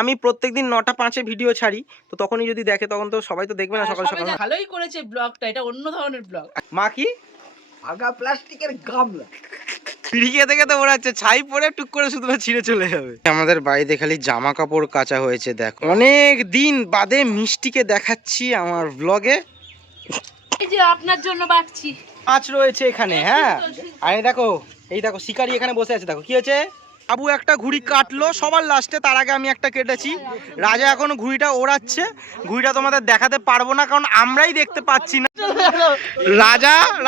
আমি প্রত্যেকদিন 9টা 5-এ ভিডিও ছাড়ি, তো তখনই যদি দেখে তখন তো সবাই তো দেখবে না সকাল সকাল। ভালোই করেছে ব্লগটা, এটা অন্য ধরনের ব্লগ। মা কি আগা প্লাস্টিকের গামলা পিড়ি খেতে খেতে ওড়াচ্ছে, ছাই পরে টুক করে শুধু ছিঁড়ে চলে যাবে। আমাদের বাড়িতে খালি জামা কাপড় কাচা হয়েছে, দেখো অনেক দিন বাদে মিষ্টিকে দেখাচ্ছি আমার ব্লগে। এই যে আপনার জন্য বাঁচছি। মাছ রয়েছে এখানে, হ্যাঁ। আর এই দেখো শিকারি এখানে বসে আছে, দেখো কি হয়েছে। বাবু একটা ঘুড়ি কাটলো সবার লাস্টে, তার আগে আমি একটা কেটেছি। রাজা এখনো ঘুড়িটা ওড়াচ্ছে, ঘুড়িটা তোমাদের দেখাতে পারবো না কারণ আমরাই দেখতে পাচ্ছি না।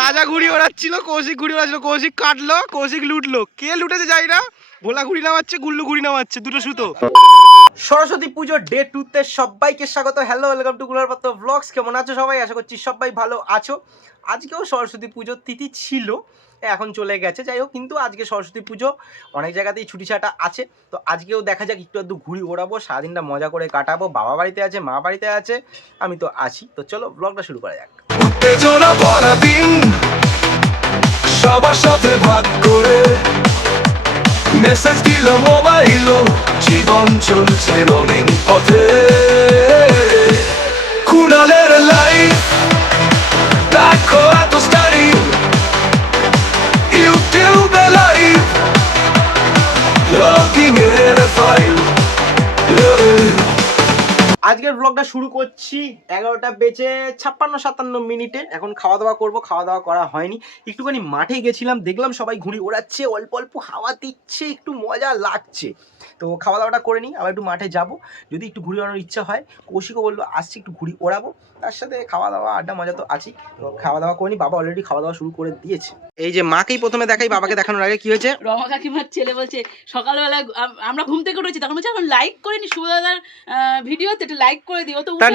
রাজা ঘুড়ি ওড়াচ্ছিল, কৌশিক ঘুড়ি ওড়াচ্ছিল, কৌশিক কাটলো, কৌশিক লুটলো। কে লুটেছে যাই না, ভোলা ঘুড়ি নামাচ্ছে, গুল্লু ঘুড়ি নামাচ্ছে, দুটো সুতো। সরস্বতী পুজোর ডে 2-তে সবাইকে স্বাগত। হ্যালো, ওয়েলকাম টু গুলারপাত্র ব্লগস। কেমন আছো সবাই? আশা করছি সবাই ভালো আছো। আজকেও সরস্বতী পুজোর তিথি ছিল, এখন চলে গেছে, যাই হোক। কিন্তু আজকে সরস্বতী পুজো, অনেক জায়গাতেই ছুটি ছাটা আছে। তো আজকেও দেখা যাক, একটু আধটু ঘুড়ি ওড়াবো, সারাদিনটা মজা করে কাটাবো। বাবা বাড়িতে আছে, মা বাড়িতে আছে, আমি তো আছি। তো চলো ব্লগটা শুরু করা যাক। উত্তেজনা ভরা দিন, সবার সাথে ভাগ করে মেসেজ দিল মোবাইল, জীবন চলছে রঙিন পথে। কুণালের লাইফ দেখো এত স্টাইল, ইউটিউবে লাইভ লগিং এর ফাইল। আজকের ব্লগটা শুরু করছি 11টা বেজে 56-57 মিনিটে। এখন খাওয়া দাওয়া করবো, খাওয়া দাওয়া করা হয়নি। একটুখানি মাঠে গেছিলাম, দেখলাম সবাই ঘুড়ি ওড়াচ্ছে, অল্প অল্প হাওয়া দিচ্ছে, একটু মজা লাগছে। তো খাওয়া দাওয়াটা করে নিই, আবার একটু মাঠে যাব। যদি একটু ঘুড়ি ওড়ানোর ইচ্ছা হয়, কৌশিকও বললো আসছি একটু ঘুড়ি ওড়াবো, তার সাথে খাওয়া দাওয়া আড্ডা মজা তো আছেই। তো খাওয়া দাওয়া করে নিই, বাবা অলরেডি খাওয়া দাওয়া শুরু করে দিয়েছে। এই যে মাকেই প্রথমে দেখাই, বাবাকে দেখানোর আগে কি হয়েছে। রমা কাকিমার ছেলে বলছে সকালবেলা আমরা ঘুম থেকে উঠেছি, তখন বলছে এখন লাইক করে নি শুভদাদার ভিডিওতে, একটু লাইক করে দিও। তো তার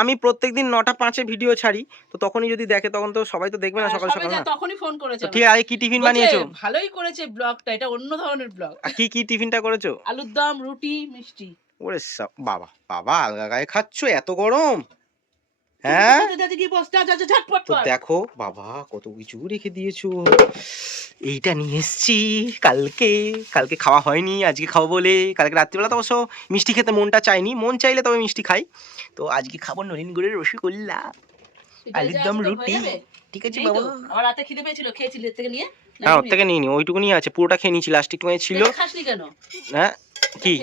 আমি প্রত্যেকদিন 9টা 5-এ ভিডিও ছাড়ি, তো তখনই যদি দেখে তখন তো সবাই তো দেখবে না সকাল সকাল। তখনই ফোন করেছে। ঠিক আছে, কি টিফিন বানিয়েছো? ভালোই করেছে ব্লগটা, এটা অন্য ধরনের ব্লগ। কি টিফিনটা করেছো? আলুর দম, রুটি, মিষ্টি। ওরে বাবা বাবা, আলগা গায়ে খাচ্ছো, এত গরম? হ্যাঁ তো দেখো বাবা, কত কিছু রেখে দিয়েছো। এইটা নিয়ে এসছি কালকে খাওয়া হয়নি, আজকে খাবো বলে। কালকে রাত্রিবেলা তো অবশ্য মিষ্টি খেতে মনটা চায়নি, মন চাইলে তবে মিষ্টি খাই। তো আজকে খাবো নলিন গুড়ের রসগোল্লা, আলুর দম, রুটি। ঠিক আছে বাবা। আমার রাতে খিদে পেয়েছিল, খেয়েছিলি এর থেকে নিয়ে? হ্যাঁ, ওর থেকে নিয়ে নি, ওইটুকুনি আছে, পুরোটা খেয়ে নিয়েছি, লাস্ট একটু ছিল। খাসনি কেন? হ্যাঁ কি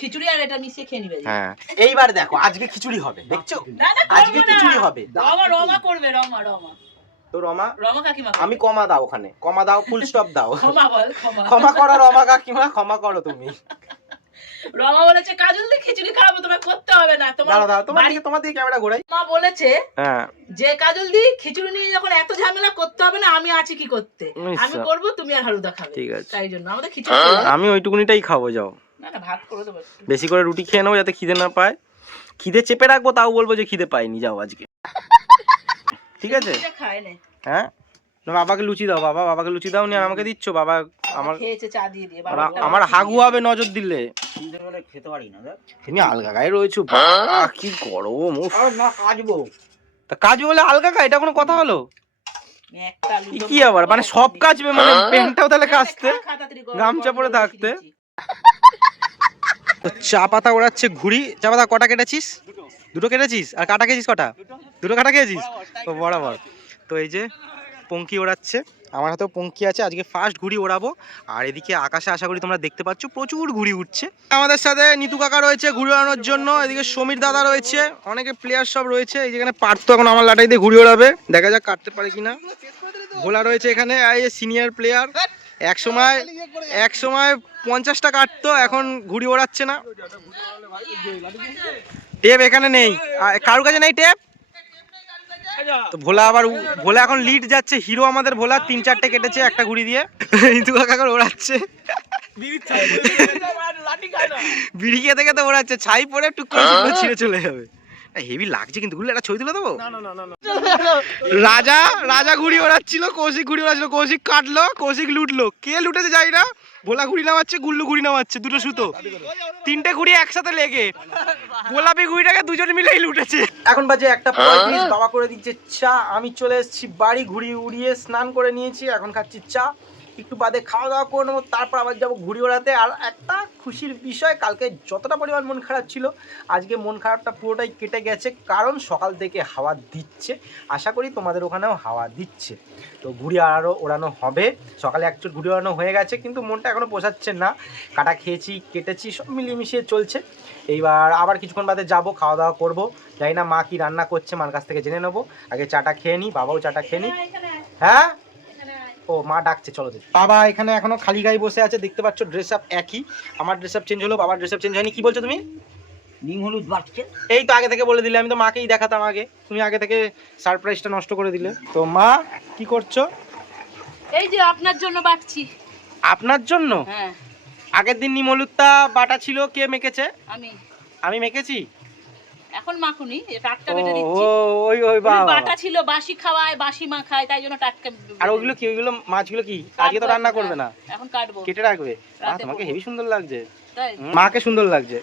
খিচুড়ি আর এটা মিশিয়ে খেয়ে নিবে। হ্যাঁ, এইবার দেখো আজকে খিচুড়ি হবে, দেখছো? আজকে খিচুড়ি হবে। রমা করবে, রমা তো রমা কাকিমা আমি কমা দাও, ওখানে কমা দাও, ফুল স্টপ দাও। ক্ষমা করো রমা কাকিমা, ক্ষমা করো তুমি। রমা বলেছে কাজল দিয়ে খিচুড়ি খাওয়াবো, তোমায় করতে হবে না। তোমার দিকে ক্যামেরা ঘোরাই। মা বলেছে হ্যাঁ যে কাজল দি খিচুড়ি নিয়ে যখন এত ঝামেলা করতে হবে না, আমি আছি কি করতে, আমি করব, তুমি আর হালুদা খাবে। ঠিক আছে, তাই জন্য আমাদের খিচুড়ি। আমি ওইটুকুনিটাই খাবো, যাও। না ভাত করে দেবো, বেশি করে রুটি খেয়ে নেবো যাতে খিদে না পায়। খিদে চেপে রাখবো, তাও বলবো যে খিদে পাইনি, যাও আজকে। ঠিক আছে, খায় না। হ্যাঁ, বাবাকে লুচি দাও, বাবাকে লুচি দাও নি, আর আমাকে দিচ্ছ। বাবা খেয়েছে, চা দিয়ে দিয়ে। আমার হাগু হবে নজর দিলে। খেতে পারি না, তুমি আলগা গায়ে রয়েছো, কি গরম। না কাজবো, তা কাজ বলে আলগা গায়ে, এটা কোনো কথা হলো? কি আবার মানে সব কাজবে, মানে পেনটাও তাহলে কাচতে, গামছা পরে থাকতে। চা পাতা ওড়াচ্ছে ঘুড়ি। চা পাতা কটা কেটেছিস? দুটো কেটেছিস। আর কাটা খেয়েছিস কটা? দুটো কাটা খেয়েছিস তো বরাবর। তো এই যে পঙ্কি ওড়াচ্ছে, আমার হাতেও পঙ্কি আছে। আজকে ফার্স্ট ঘুড়ি ওড়াবো। আর এদিকে আকাশে আশা করি তোমরা দেখতে পাচ্ছ প্রচুর ঘুড়ি উঠছে। আমাদের সাথে নিতু কাকা রয়েছে ঘুড়ি ওড়ানোর জন্য, এদিকে সমীর দাদা রয়েছে, অনেকে প্লেয়ার সব রয়েছে। এই যেখানে পারতো, এখন আমার লাটাই দিয়ে ঘুড়ি ওড়াবে, দেখা যাক কাটতে পারে কিনা। ভোলা রয়েছে এখানে, এই সিনিয়র প্লেয়ার। এক সময় 50টা কাটতো, এখন ঘুড়ি ওড়াচ্ছে না। টেপ এখানে নেই, কারুর কাছে নেই টেপ। তো ভোলা এখন লিড যাচ্ছে, হিরো আমাদের ভোলা। 3-4টে কেটেছে একটা ঘুড়ি দিয়ে। নিতু কাকা এখন ওড়াচ্ছে, বিড়ি খেতে খেতে ওড়াচ্ছে, ছাই পরে টুক করে ছিঁড়ে চলে যাবে। হেভি লাগছে কিন্তু ঘুরলে, একটা ছবি তুলে দেবো। রাজা ঘুড়ি ওড়াচ্ছিল, কৌশিক ঘুড়ি ওড়াচ্ছিল, কৌশিক কাটলো, কৌশিক লুটলো। কে লুটেছে যাই না, ভোলা ঘুড়ি নামাচ্ছে, গুল্লু ঘুড়ি নামাচ্ছে, দুটো সুতো। 3টে ঘুড়ি একসাথে লেগে গোলাপি ঘুড়িটাকে দুজন মিলেই লুটেছে। এখন বাজে 1:35, বাবা করে দিচ্ছে চা। আমি চলে এসেছি বাড়ি, ঘুড়ি উড়িয়ে স্নান করে নিয়েছি, এখন খাচ্ছি চা। একটু বাদে খাওয়া দাওয়া করে নেবো, তারপর আবার যাবো ঘুড়ি ওড়াতে। আর একটা খুশির বিষয়, কালকে যতটা পরিমাণ মন খারাপ ছিল আজকে মন খারাপটা পুরোটাই কেটে গেছে, কারণ সকাল থেকে হাওয়া দিচ্ছে। আশা করি তোমাদের ওখানেও হাওয়া দিচ্ছে, তো ঘুড়ি আরও ওড়ানো হবে। সকালে একচুট ঘুড়ি ওড়ানো হয়ে গেছে, কিন্তু মনটা এখনও পোষাচ্ছে না। কাটা খেয়েছি, কেটেছি, সব মিলিয়ে মিশিয়ে চলছে। এইবার আবার কিছুক্ষণ বাদে যাবো, খাওয়া দাওয়া করবো। জানি না মা কি রান্না করছে, মার কাছ থেকে জেনে নেবো। আগে চাটা খেয়ে নিই, বাবাও চাটা খেয়ে নিই। হ্যাঁ, ও মা ডাকছে, চলো দেখি। বাবা এখানে এখনো খালি গায়ে বসে আছে, দেখতে পাচ্ছ ড্রেস আপ একই। আমার ড্রেস আপ চেঞ্জ হলো, বাবার ড্রেস আপ চেঞ্জ হয়নি। কি বলছো তুমি? নিম হলুদ বাটছে। এই তো আগে থেকে বলে দিলে, আমি তো মাকেই দেখাতাম আগে, তুমি আগে থেকে সারপ্রাইজটা নষ্ট করে দিলে। তো মা কি করছো? এই যে আপনার জন্য বাটছি। আপনার জন্য? হ্যাঁ, আগের দিন নিম হলুদটা বাটা ছিল, কে মেখেছে? আমি মেখেছি। এখন মাখুনি, টাটকা বেটে ও দিচ্ছি। ওই ওই বাবা, বাটা ছিল, বাসি খাওয়ায়, বাসি মা খায়, তাই জন্য টাটকা। আর ওগুলো কি, ওইগুলো মাছগুলো কি আজকে তো রান্না করবে না? এখন কাটবো, কেটে রাখবে। রাতে তোমাকে করবো। হেভি সুন্দর লাগছে, তাই মাকে সুন্দর লাগছে।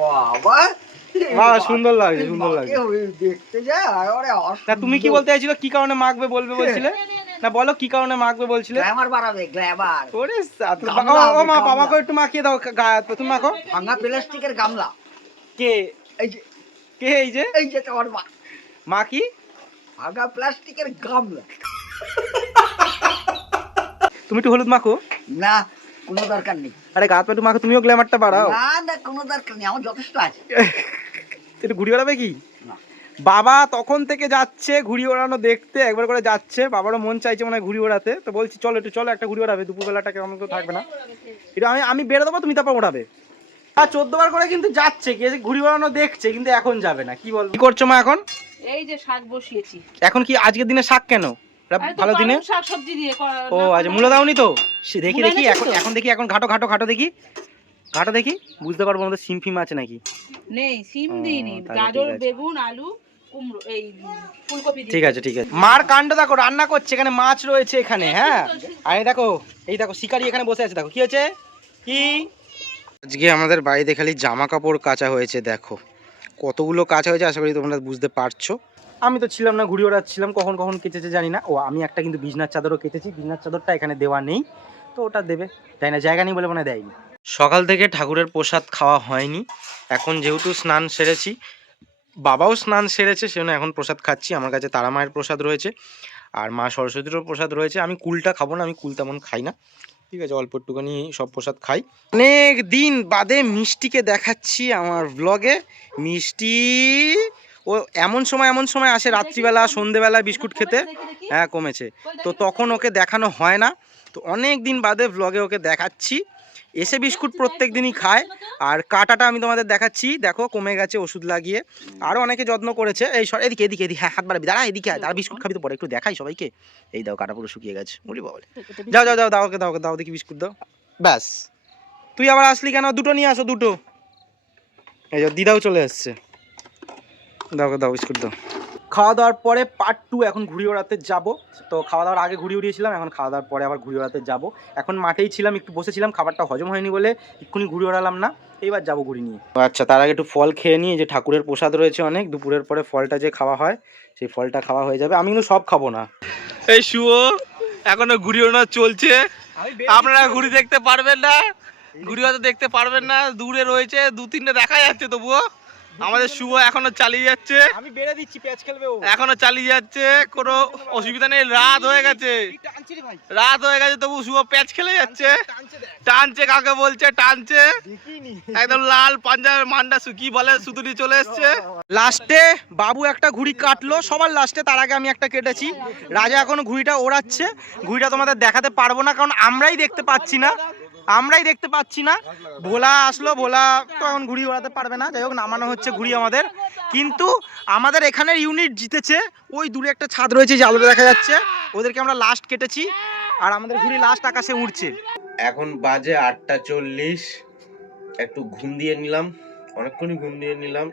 বাবা বাহ, সুন্দর লাগছে, সুন্দর লাগছে। দেখতে যা তা তুমি কি বলতে চাইছিলে, কি কারণে মাখবে বলবে বলছিলে? না বলো কি কারণে মাখবে বলছিলে? গ্ল্যামার বাড়াবে, গ্ল্যামার। ওরে গামলা ও মা, গামলা। বাবাকে একটু মাখিয়ে দাও গায়ে, তুমি মাখো। ভাঙা প্লাস্টিকের গামলা। কে এই যে কে এই যে এই যে তোমার মা। মা কি? ভাঙা প্লাস্টিকের গামলা। তুমি একটু হলুদ মাখো। না, কোনো দরকার নেই। আরে গা একটু মাখো, তুমিও গ্ল্যামারটা বাড়াও। না না, কোনো দরকার নেই, আমার যথেষ্ট আছে। একটু ঘুড়ি ওড়াবে কি? না। বাবা তখন থেকে যাচ্ছে ঘুড়ি ওড়ানো দেখতে, একবার করে যাচ্ছে। বাবারও মন চাইছে মনে হয় ঘুড়ি ওড়াতে, তো বলছি চলো একটু, চলো একটা ঘুড়ি ওড়াবে। দুপুরবেলাটা কেমন তো থাকবে না, এটা আমি বেড়ে দেবো, তুমি তারপর ওড়াবে। আর 14 বার করে কিন্তু যাচ্ছে, গিয়ে ঘুড়ি ওড়ানো দেখছে, কিন্তু এখন যাবে না। কি বল, কি করছো মা এখন? এই যে শাক বসিয়েছি। এখন কি আজকের দিনে শাক কেন? ভালো দিনে শাক সবজি দিয়ে ও আচ্ছা, মূলা দাওনি তো? দেখি মূলা দেখি এনেছো এখন, তো? এখন দেখি, এখন ঘাটো ঘাটো ঘাটো দেখি, ঘাটো দেখি, বুঝতে পারবো আমাদের সিম ফিম আছে নাকি। নেই, সিম ও, দিইনি, তাহলে গাজর, ঠিক আছে। বেগুন, আলু, কুমড়ো, এই ফুলকপি দিই। ঠিক আছে ঠিক আছে। মার কাণ্ড দেখো, রান্না করছে, এখানে মাছ রয়েছে এখানে। হ্যাঁ, আর এই দেখো, এই দেখো শিকারি এখানে বসে আছে, দেখো কি হয়েছে কি। আজকে আমাদের বাড়িতে খালি জামা কাপড় কাচা হয়েছে, দেখো কতগুলো কাচা হয়েছে, আশা করি তোমরা বুঝতে পারছো। আমি তো ছিলাম না, ঘুড়ি ওড়াচ্ছিলাম, কখন কখন কেচেছে জানি না। ও আমি একটা কিন্তু বিছনার চাদরও কেটেছি, বিছনার চাদরটা এখানে দেওয়া নেই, তো ওটা দেবে, তাই না? জায়গা নেই বলে মনে দেয়নি। সকাল থেকে ঠাকুরের প্রসাদ খাওয়া হয়নি, এখন যেহেতু স্নান সেরেছি, বাবাও স্নান সেরেছে, সেজন্য এখন প্রসাদ খাচ্ছি। আমার কাছে তারা মায়ের প্রসাদ রয়েছে, আর মা সরস্বতীরও প্রসাদ রয়েছে। আমি কুলটা খাবো না, আমি কুল তেমন খাই না, ঠিক আছে, অল্প একটুখানি সব প্রসাদ খাই। অনেক দিন বাদে মিষ্টিকে দেখাচ্ছি আমার ব্লগে। মিষ্টি ও এমন সময় আসে রাত্রিবেলা, সন্ধেবেলা বিস্কুট খেতে। হ্যাঁ কমেছে, তো তখন ওকে দেখানো হয় না, তো অনেক দিন বাদে ব্লগে ওকে দেখাচ্ছি। এসে বিস্কুট প্রত্যেক দিনই খায়। আর কাটাটা আমি তোমাদের দেখাচ্ছি, দেখো কমে গেছে ওষুধ লাগিয়ে। আরও অনেকে যত্ন করেছে। এই এদিকে এদিকে এদিকে, হ্যাঁ হাত বাড়াবি, দাঁড়া এদিকে আয়, তারা বিস্কুট খাবি তো পরে, একটু দেখাই সবাইকে। এই দাও, কাটা পুরো শুকিয়ে গেছে, বলি বাবা। যাও যাও যাও, দাও ওকে, দাও ওকে, দাও দেখি বিস্কুট দাও। ব্যাস, তুই আবার আসলি কেন? দুটো নিয়ে আসো, দুটো। এই যে দিদাও চলে এসছে, দাও ওকে, দাও বিস্কুট দাও। খাওয়া দাওয়ার পরে পার্ট 2, এখন ঘুড়ি ওড়াতে যাব। তো খাওয়া দাওয়ার আগে ঘুড়ি উড়িয়েছিলাম, এখন খাওয়া দাওয়ার পরে আবার ঘুড়ি ওড়াতে যাব। এখন মাঠেই ছিলাম, একটু বসেছিলাম, খাবারটা হজম হয়নি বলে এক্ষুনি ঘুড়ি ওড়ালাম না, এইবার যাবো ঘুড়ি নিয়ে। আচ্ছা, তার আগে একটু ফল খেয়ে নিই, যে ঠাকুরের প্রসাদ রয়েছে অনেক, দুপুরের পরে ফলটা যে খাওয়া হয় সেই ফলটা খাওয়া হয়ে যাবে। আমি কিন্তু সব খাবো না। এই শুয়ো এখনো ঘুড়ি ওড়ানো চলছে, আপনারা ঘুড়ি দেখতে পারবেন না, ঘুড়ি হয়তো দেখতে পারবেন না, দূরে রয়েছে, 2-3টে দেখা যাচ্ছে, তবুও আমাদের শুভ এখনো চালিয়ে যাচ্ছে, আমি বেড়ে দিচ্ছি, প্যাচ খেলবে ও। এখনো চালিয়ে যাচ্ছে, কোনো অসুবিধা নেই। রাত হয়ে গেছে, তবু শুভ প্যাচ খেলে যাচ্ছে, টানছে, কাকে বলছে টানছে, একদম লাল পাঞ্জাবের মান্ডা কি বলে সুতুলি চলে এসছে। লাস্টে বাবু একটা ঘুড়ি কাটলো, সবার লাস্টে, তার আগে আমি একটা কেটেছি। রাজা এখনো ঘুড়িটা ওড়াচ্ছে, ঘুড়িটা তোমাদের দেখাতে পারবো না, কারণ আমরাই দেখতে পাচ্ছি না। ভোলা আসলো, ভোলা তো এখন ঘুড়ি ওড়াতে পারবে না, যাই হোক নামানো হচ্ছে ঘুড়ি আমাদের। কিন্তু আমাদের এখানের ইউনিট জিতেছে, ওই দূরে একটা ছাদ রয়েছে যে আলোটা দেখা যাচ্ছে, ওদেরকে আমরা লাস্ট কেটেছি, আর আমাদের ঘুড়ি লাস্ট আকাশে উঠছে। এখন বাজে 8:40, একটু ঘুম দিয়ে নিলাম, অনেকক্ষণই ঘুম দিয়ে নিলাম।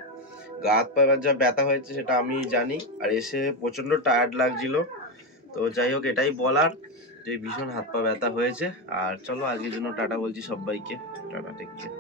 গা হাত পা যা ব্যথা হয়েছে সেটা আমি জানি, আর এসে প্রচণ্ড টায়ার্ড লাগছিল। তো যাই হোক, এটাই বলার যে ভীষণ হাত পা ব্যথা হয়েছে। আর চলো আজকের জন্য টাটা বলছি সবাইকে, টাটা, টেক কেয়ার।